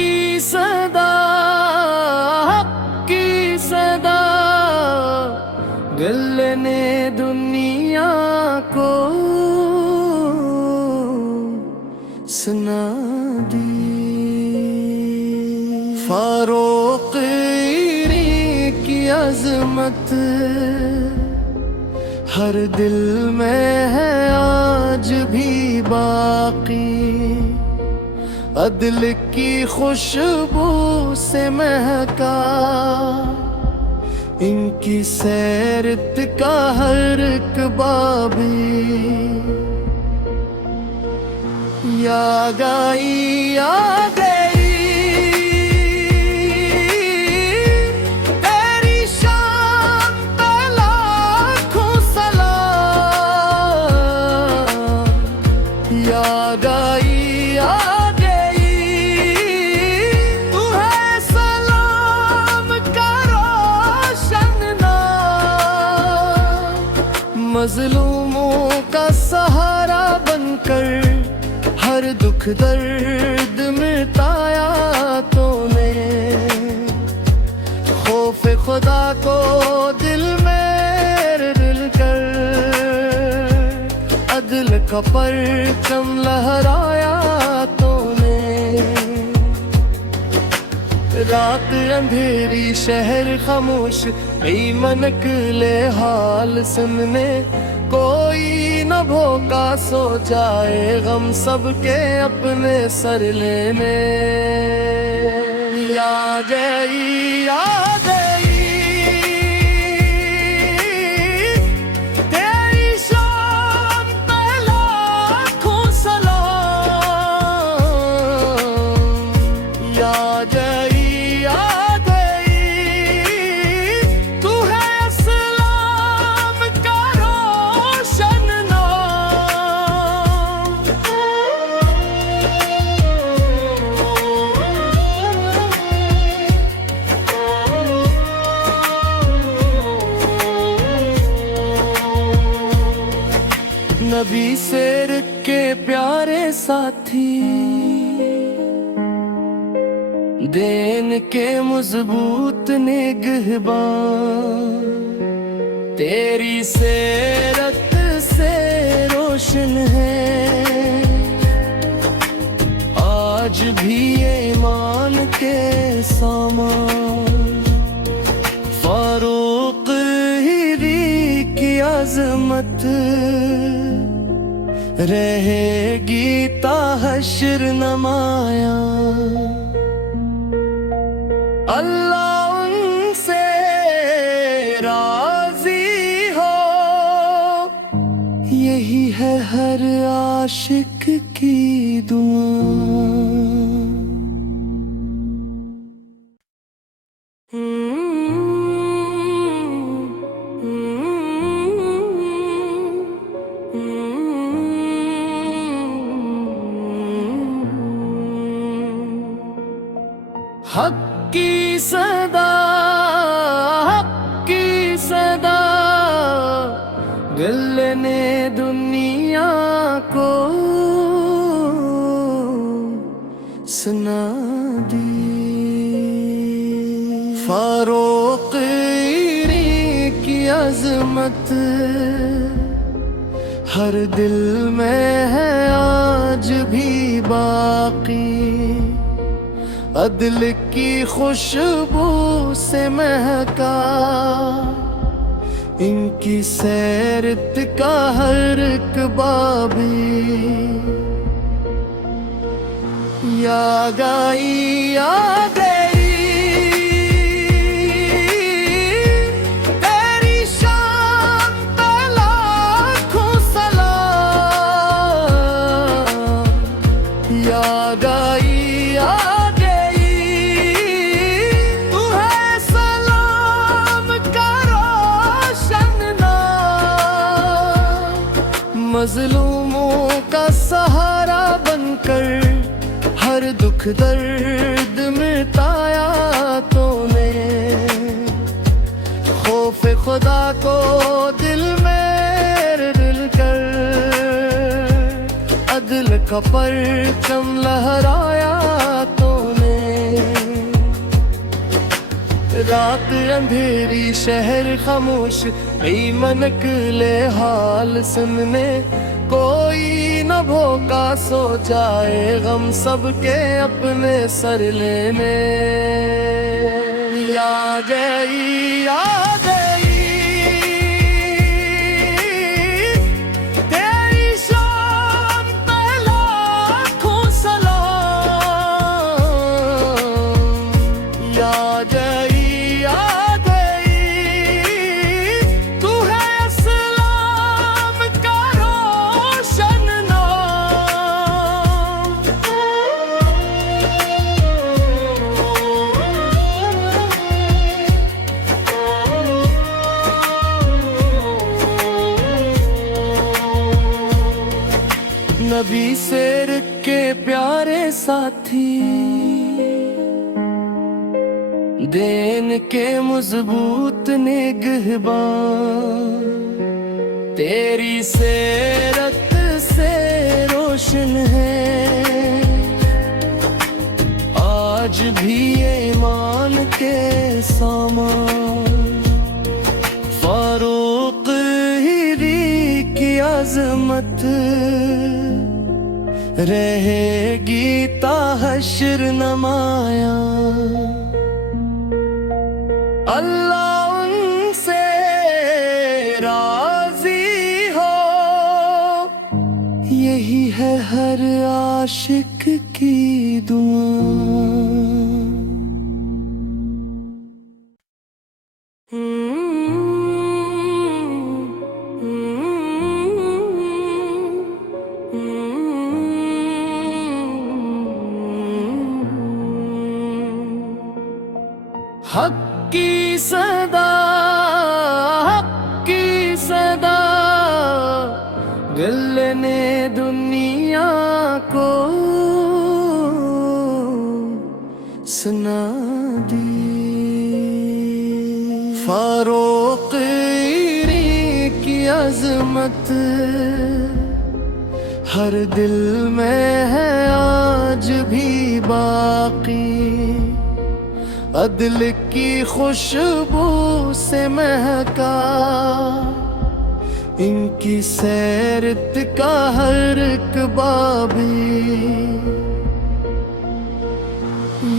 की सदा, हक की सदा, दिल ने दुनिया को सुना दी। फारूक की अजमत हर दिल में है आज भी बाकी। अदल की खुशबू से महका इनकी सैरत का हर एक बाबी। याद आई, याद आई तेरी शान पे लाखों सलाम। याद आई, याद आई तू है सलाम का रोशन नाम। मजलूमों का सहारा बनकर हर दुख दर्द मिटाया तूने। खौफ खुदा को दिल में दिल कर अदल का परचम लहराया तूने। रात अंधेरी शहर खामोश मनक ले हाल सुनने। कोई न भोका सो जाए गम सबके अपने सर लेने। याद आई, याद आई तेरी शान पे लाखों सलाम। याद आई, याद आई तू है इस्लाम का रोशन नाम। नबी शेर के प्यारे साथी देन के मजबूत निगहबान। तेरी सेरत से रोशन है आज भी ईमान के सामान। फारूक की अजमत रहेगी ता हश्र नमाया। अल्लाह उनसे राजी हो यही है हर आशिक की दुआ। हक की सदा, हक की सदा, दिल ने दुनिया को सुना दी। फारूक की अजमत हर दिल में है आज भी बाकी। अदल की खुशबू से महका इनकी सैरत का हर एक बाबी। याद आई, याद आई तेरी शान पे लाखों सलाम। याद आई, याद आई तू है सलाम का रोशन नाम। मजलूमों का सहारा बनकर हर दुख दर्द मिटाया तूने। खौफ खुदा को दिल में दिल कर अदल का परचम लहराया तूने। रात अंधेरी शहर खामोश, मन निकले हाल सुनने, कोई न भोगा सो जाए गम सबके अपने सर लेने। आ गई आ गई तेरी शाम पे लाखों सलाम। आ गई तू है इस्लाम का रोशन नाम। नबी शेर के प्यारे साथी, देन के मजबूत निगहबान, तेरी सेरत से रोशन है आज भी ईमान के सामान। फारूक हीरी की अजमत रहेगी ता हश्र नमाया। अल्लाह उनसे राजी हो, यही है हर आशिक की दुआ। हक की सदा, हक की सदा, दिल ने दुनिया को सुना दी। फारूक की अजमत हर दिल में है आज भी बाकी। अदल की खुशबू से महका इनकी सैरत का हर एक बाबी।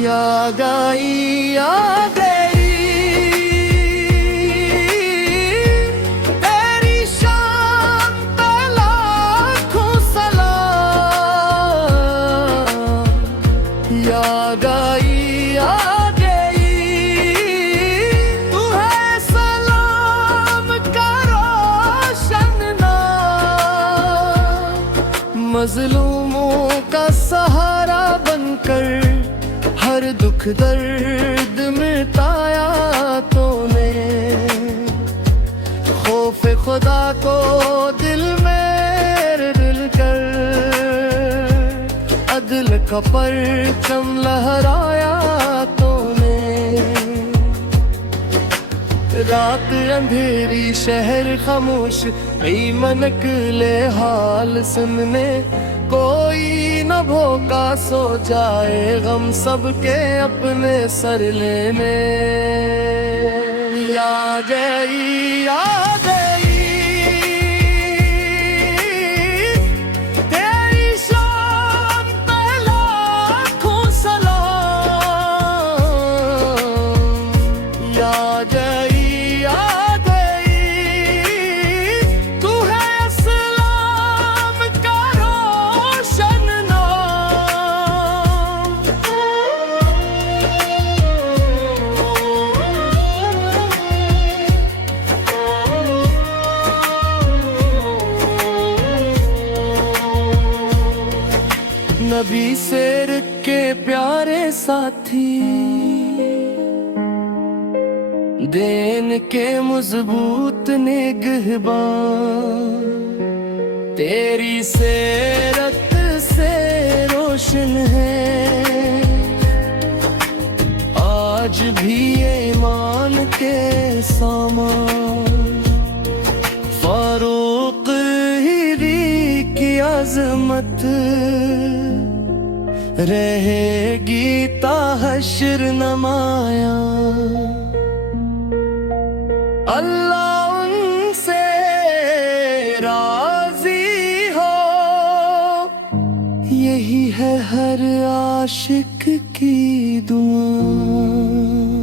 या गई आ गई तेरी शान पे लाखों सलाम। या गई आ मजलूमों का सहारा बनकर हर दुख दर्द मिटाया तूने। खौफ खुदा को दिल में दिल कर अदल का परचम लहराया तूने। रात अंधेरी शहर खामोश, मन निकले हाल सुनने, कोई न भोगा सो जाए गम सबके अपने सर लेने। आ गई आ गई तेरी शाम पे लाखों सलाम। आ गई नबी शेर के प्यारे साथी, देन के मजबूत निगहबान, तेरी सेरत से रोशन है आज भी ईमान के सामान। फारूक हीरी की अजमत रहेगी ता हश्र नमाया। यही है हर आशिक की दुआ।